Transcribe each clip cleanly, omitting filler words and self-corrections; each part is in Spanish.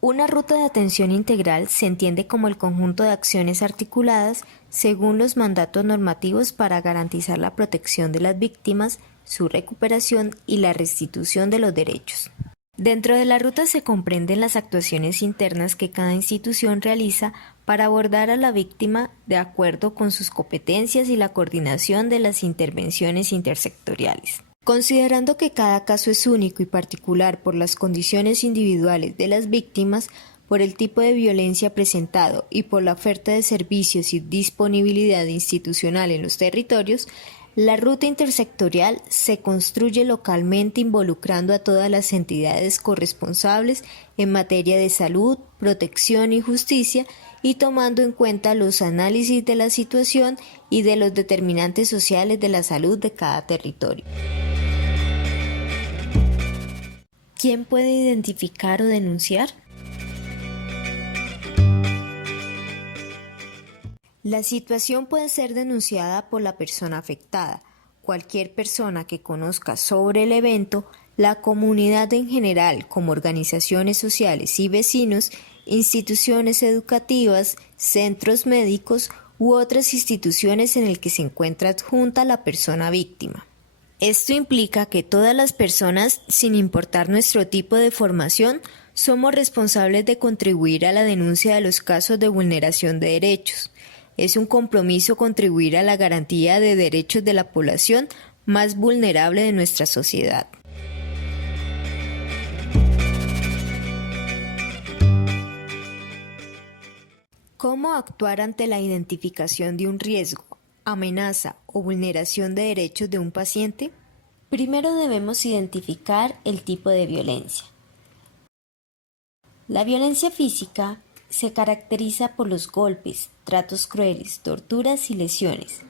Una ruta de atención integral se entiende como el conjunto de acciones articuladas según los mandatos normativos para garantizar la protección de las víctimas, su recuperación y la restitución de los derechos. Dentro de la ruta se comprenden las actuaciones internas que cada institución realiza para abordar a la víctima de acuerdo con sus competencias y la coordinación de las intervenciones intersectoriales. Considerando que cada caso es único y particular por las condiciones individuales de las víctimas, por el tipo de violencia presentado y por la oferta de servicios y disponibilidad institucional en los territorios, la ruta intersectorial se construye localmente involucrando a todas las entidades corresponsables en materia de salud, protección y justicia y tomando en cuenta los análisis de la situación y de los determinantes sociales de la salud de cada territorio. ¿Quién puede identificar o denunciar? La situación puede ser denunciada por la persona afectada, cualquier persona que conozca sobre el evento, la comunidad en general, como organizaciones sociales y vecinos, instituciones educativas, centros médicos u otras instituciones en el que se encuentra adjunta la persona víctima. Esto implica que todas las personas, sin importar nuestro tipo de formación, somos responsables de contribuir a la denuncia de los casos de vulneración de derechos. Es un compromiso contribuir a la garantía de derechos de la población más vulnerable de nuestra sociedad. ¿Cómo actuar ante la identificación de un riesgo, amenaza o vulneración de derechos de un paciente? Primero debemos identificar el tipo de violencia. La violencia física se caracteriza por los golpes, tratos crueles, torturas y lesiones.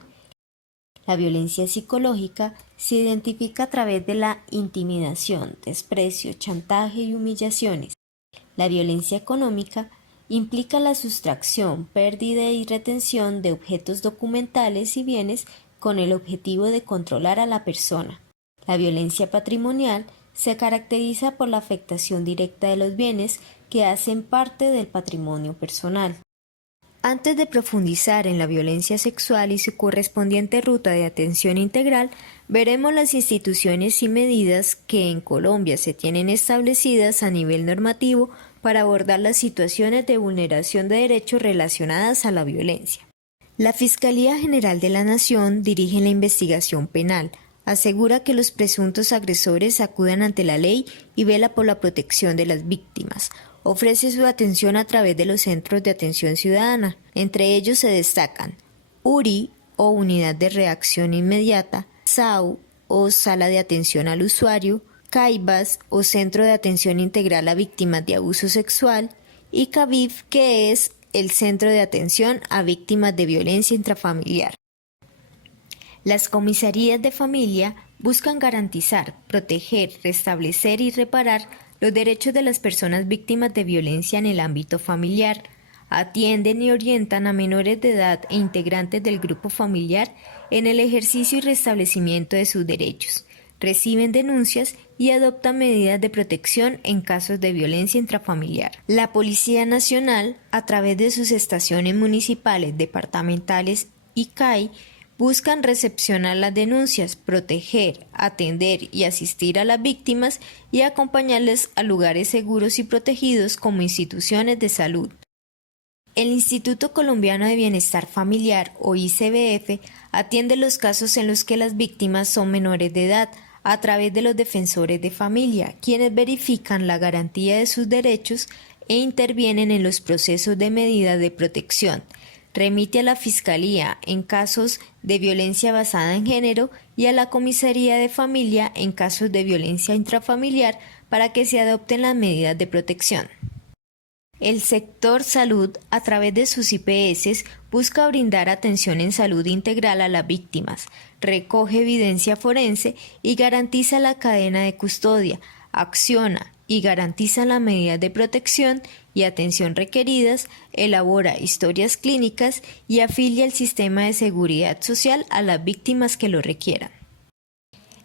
La violencia psicológica se identifica a través de la intimidación, desprecio, chantaje y humillaciones. La violencia económica implica la sustracción, pérdida y retención de objetos documentales y bienes con el objetivo de controlar a la persona. La violencia patrimonial se caracteriza por la afectación directa de los bienes que hacen parte del patrimonio personal. Antes de profundizar en la violencia sexual y su correspondiente ruta de atención integral, veremos las instituciones y medidas que en Colombia se tienen establecidas a nivel normativo para abordar las situaciones de vulneración de derechos relacionadas a la violencia. La Fiscalía General de la Nación dirige la investigación penal, asegura que los presuntos agresores acudan ante la ley y vela por la protección de las víctimas. Ofrece su atención a través de los centros de atención ciudadana. Entre ellos se destacan URI o Unidad de Reacción Inmediata, SAU o Sala de Atención al Usuario, CAIBAS o Centro de Atención Integral a Víctimas de Abuso Sexual y CAVIF, que es el Centro de Atención a Víctimas de Violencia Intrafamiliar. Las comisarías de familia buscan garantizar, proteger, restablecer y reparar los derechos de las personas víctimas de violencia en el ámbito familiar. Atienden y orientan a menores de edad e integrantes del grupo familiar en el ejercicio y restablecimiento de sus derechos. Reciben denuncias y adoptan medidas de protección en casos de violencia intrafamiliar. La Policía Nacional, a través de sus estaciones municipales, departamentales y CAI, buscan recepcionar las denuncias, proteger, atender y asistir a las víctimas y acompañarles a lugares seguros y protegidos como instituciones de salud. El Instituto Colombiano de Bienestar Familiar, o ICBF, atiende los casos en los que las víctimas son menores de edad a través de los defensores de familia, quienes verifican la garantía de sus derechos e intervienen en los procesos de medidas de protección. Remite a la Fiscalía en casos de violencia basada en género y a la Comisaría de Familia en casos de violencia intrafamiliar para que se adopten las medidas de protección. El sector salud, a través de sus IPS, busca brindar atención en salud integral a las víctimas, recoge evidencia forense y garantiza la cadena de custodia, acciona y garantiza las medidas de protección y atención requeridas, elabora historias clínicas y afilia el sistema de seguridad social a las víctimas que lo requieran.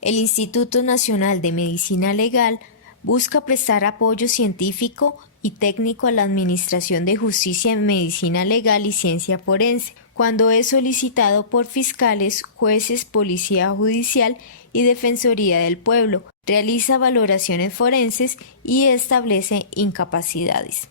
El Instituto Nacional de Medicina Legal Busca prestar apoyo científico y técnico a la Administración de Justicia en Medicina Legal y Ciencia Forense, cuando es solicitado por fiscales, jueces, Policía Judicial y Defensoría del Pueblo. Realiza valoraciones forenses y establece incapacidades.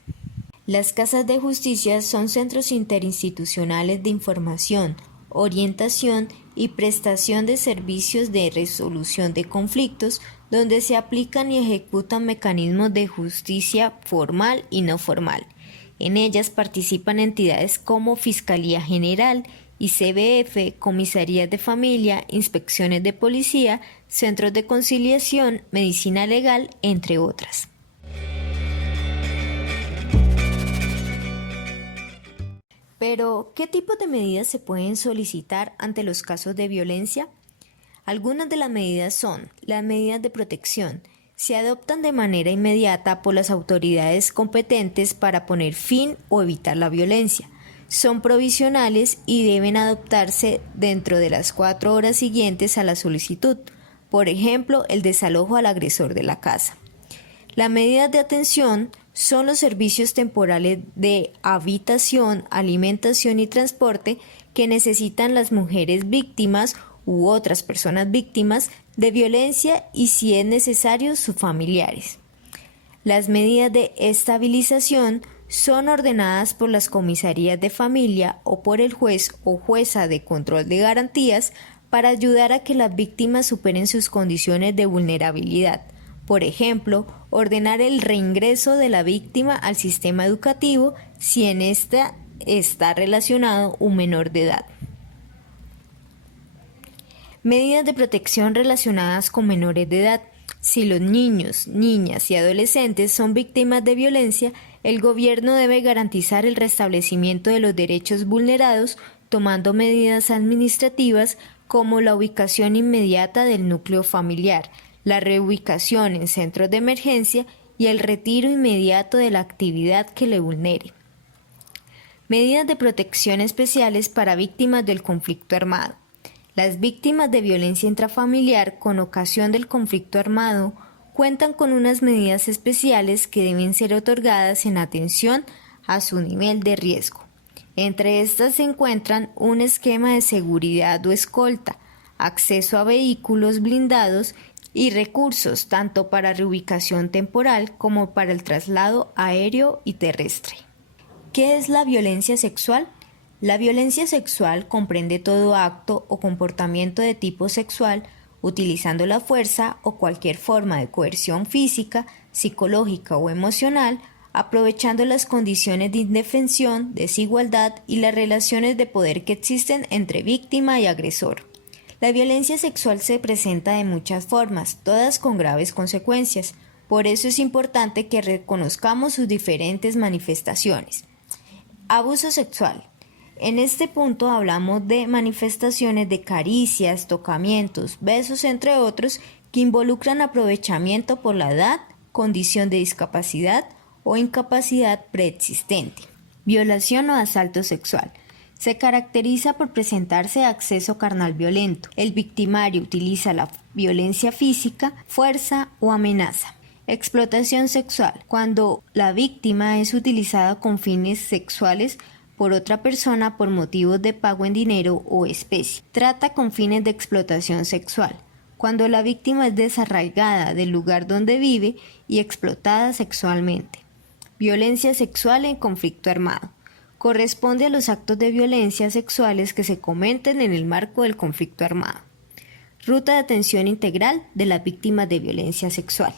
Las casas de justicia son centros interinstitucionales de información, orientación y prestación de servicios de resolución de conflictos, donde se aplican y ejecutan mecanismos de justicia formal y no formal. En ellas participan entidades como Fiscalía General, ICBF, comisarías de familia, inspecciones de policía, centros de conciliación, medicina legal, entre otras. Pero, ¿qué tipo de medidas se pueden solicitar ante los casos de violencia? Algunas de las medidas son las medidas de protección. Se adoptan de manera inmediata por las autoridades competentes para poner fin o evitar la violencia. Son provisionales y deben adoptarse dentro de las 4 horas siguientes a la solicitud. Por ejemplo, el desalojo al agresor de la casa. Las medidas de atención son los servicios temporales de habitación, alimentación y transporte que necesitan las mujeres víctimas u otras personas víctimas de violencia y, si es necesario, sus familiares. Las medidas de estabilización son ordenadas por las comisarías de familia o por el juez o jueza de control de garantías para ayudar a que las víctimas superen sus condiciones de vulnerabilidad. Por ejemplo, ordenar el reingreso de la víctima al sistema educativo si en esta está relacionado un menor de edad. Medidas de protección relacionadas con menores de edad. Si los niños, niñas y adolescentes son víctimas de violencia, el gobierno debe garantizar el restablecimiento de los derechos vulnerados, tomando medidas administrativas como la ubicación inmediata del núcleo familiar, la reubicación en centros de emergencia y el retiro inmediato de la actividad que le vulnere. Medidas de protección especiales para víctimas del conflicto armado. Las víctimas de violencia intrafamiliar con ocasión del conflicto armado cuentan con unas medidas especiales que deben ser otorgadas en atención a su nivel de riesgo. Entre estas se encuentran un esquema de seguridad o escolta, acceso a vehículos blindados y recursos tanto para reubicación temporal como para el traslado aéreo y terrestre. ¿Qué es la violencia sexual? La violencia sexual comprende todo acto o comportamiento de tipo sexual utilizando la fuerza o cualquier forma de coerción física, psicológica o emocional, aprovechando las condiciones de indefensión, desigualdad y las relaciones de poder que existen entre víctima y agresor. La violencia sexual se presenta de muchas formas, todas con graves consecuencias. Por eso es importante que reconozcamos sus diferentes manifestaciones. Abuso sexual. En este punto hablamos de manifestaciones de caricias, tocamientos, besos, entre otros, que involucran aprovechamiento por la edad, condición de discapacidad o incapacidad preexistente. Violación o asalto sexual. Se caracteriza por presentarse acceso carnal violento. El victimario utiliza la violencia física, fuerza o amenaza. Explotación sexual. Cuando la víctima es utilizada con fines sexuales por otra persona por motivos de pago en dinero o especie. Trata con fines de explotación sexual. Cuando la víctima es desarraigada del lugar donde vive y explotada sexualmente. Violencia sexual en conflicto armado. Corresponde a los actos de violencia sexuales que se cometen en el marco del conflicto armado. Ruta de atención integral de las víctimas de violencia sexual.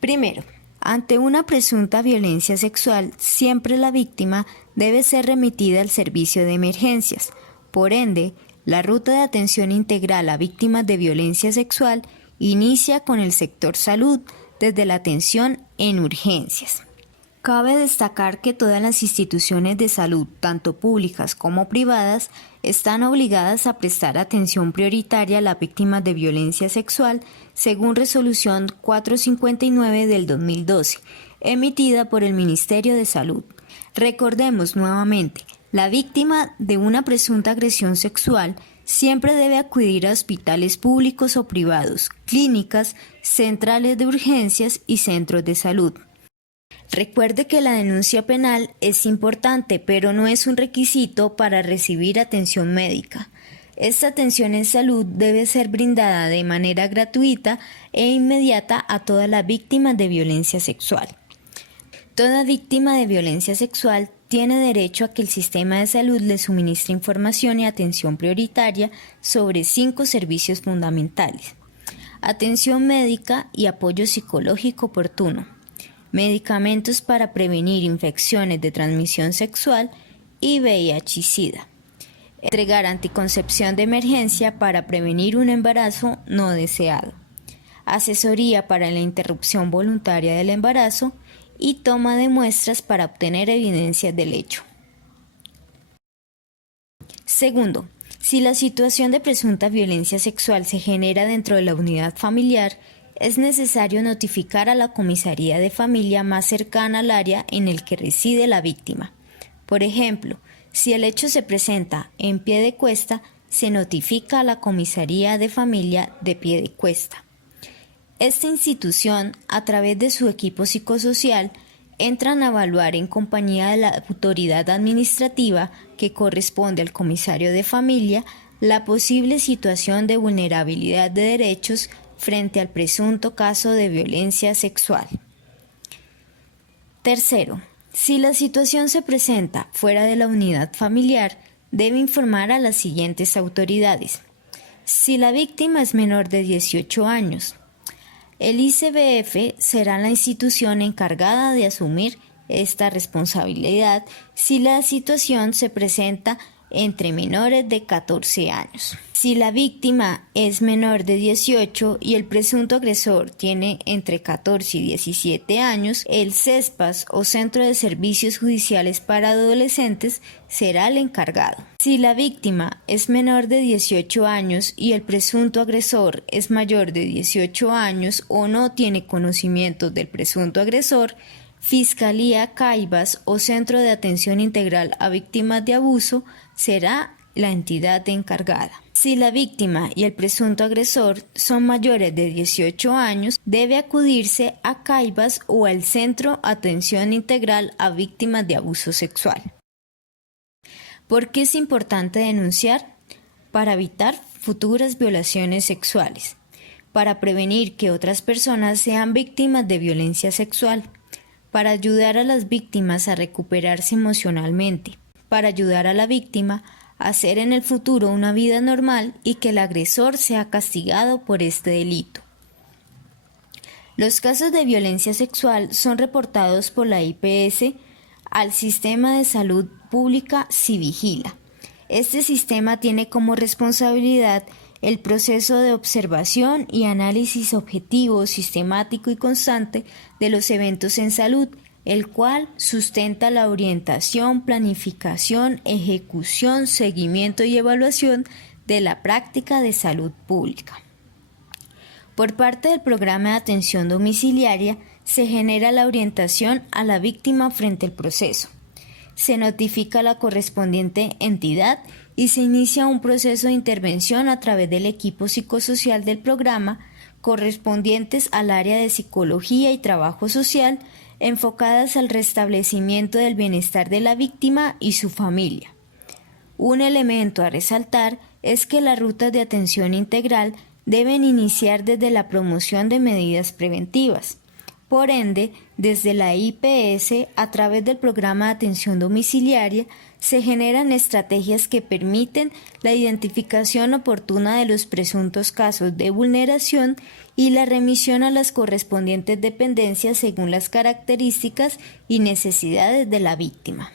Primero, ante una presunta violencia sexual, siempre la víctima debe ser remitida al servicio de emergencias. Por ende, la ruta de atención integral a víctimas de violencia sexual inicia con el sector salud, desde la atención en urgencias. Cabe destacar que todas las instituciones de salud, tanto públicas como privadas, están obligadas a prestar atención prioritaria a las víctimas de violencia sexual, según Resolución 459 del 2012, emitida por el Ministerio de Salud. Recordemos nuevamente, la víctima de una presunta agresión sexual Siempre debe acudir a hospitales públicos o privados, clínicas, centrales de urgencias y centros de salud. Recuerde que la denuncia penal es importante, pero no es un requisito para recibir atención médica. Esta atención en salud debe ser brindada de manera gratuita e inmediata a todas las víctimas de violencia sexual. Toda víctima de violencia sexual tiene derecho a que el sistema de salud le suministre información y atención prioritaria sobre 5 servicios fundamentales: atención médica y apoyo psicológico oportuno, medicamentos para prevenir infecciones de transmisión sexual y VIH y SIDA, entregar anticoncepción de emergencia para prevenir un embarazo no deseado, asesoría para la interrupción voluntaria del embarazo y toma de muestras para obtener evidencias del hecho. Segundo, si la situación de presunta violencia sexual se genera dentro de la unidad familiar, es necesario notificar a la comisaría de familia más cercana al área en el que reside la víctima. Por ejemplo, si el hecho se presenta en Piedecuesta, se notifica a la comisaría de familia de Piedecuesta. Esta institución, a través de su equipo psicosocial, entran a evaluar en compañía de la autoridad administrativa que corresponde al comisario de familia la posible situación de vulnerabilidad de derechos frente al presunto caso de violencia sexual. Tercero, si la situación se presenta fuera de la unidad familiar, debe informar a las siguientes autoridades. Si la víctima es menor de 18 años, el ICBF será la institución encargada de asumir esta responsabilidad si la situación se presenta entre menores de 14 años. Si la víctima es menor de 18 y el presunto agresor tiene entre 14 y 17 años, el CESPAS o Centro de Servicios Judiciales para Adolescentes será el encargado. Si la víctima es menor de 18 años y el presunto agresor es mayor de 18 años o no tiene conocimiento del presunto agresor, Fiscalía Caibas o Centro de Atención Integral a Víctimas de Abuso será la entidad encargada. Si la víctima y el presunto agresor son mayores de 18 años, debe acudirse a Caibas o al Centro Atención Integral a Víctimas de Abuso Sexual. ¿Por qué es importante denunciar? Para evitar futuras violaciones sexuales, para prevenir que otras personas sean víctimas de violencia sexual, para ayudar a las víctimas a recuperarse emocionalmente, para ayudar a la víctima a hacer en el futuro una vida normal y que el agresor sea castigado por este delito. Los casos de violencia sexual son reportados por la IPS al Sistema de Salud Pública Civigila. Este sistema tiene como responsabilidad el proceso de observación y análisis objetivo, sistemático y constante de los eventos en salud, el cual sustenta la orientación, planificación, ejecución, seguimiento y evaluación de la práctica de salud pública. Por parte del programa de atención domiciliaria, se genera la orientación a la víctima frente al proceso. Se notifica a la correspondiente entidad y se inicia un proceso de intervención a través del equipo psicosocial del programa, correspondientes al área de psicología y trabajo social, enfocadas al restablecimiento del bienestar de la víctima y su familia. Un elemento a resaltar es que las rutas de atención integral deben iniciar desde la promoción de medidas preventivas. Por ende, desde la IPS, a través del programa de atención domiciliaria, se generan estrategias que permiten la identificación oportuna de los presuntos casos de vulneración y la remisión a las correspondientes dependencias según las características y necesidades de la víctima.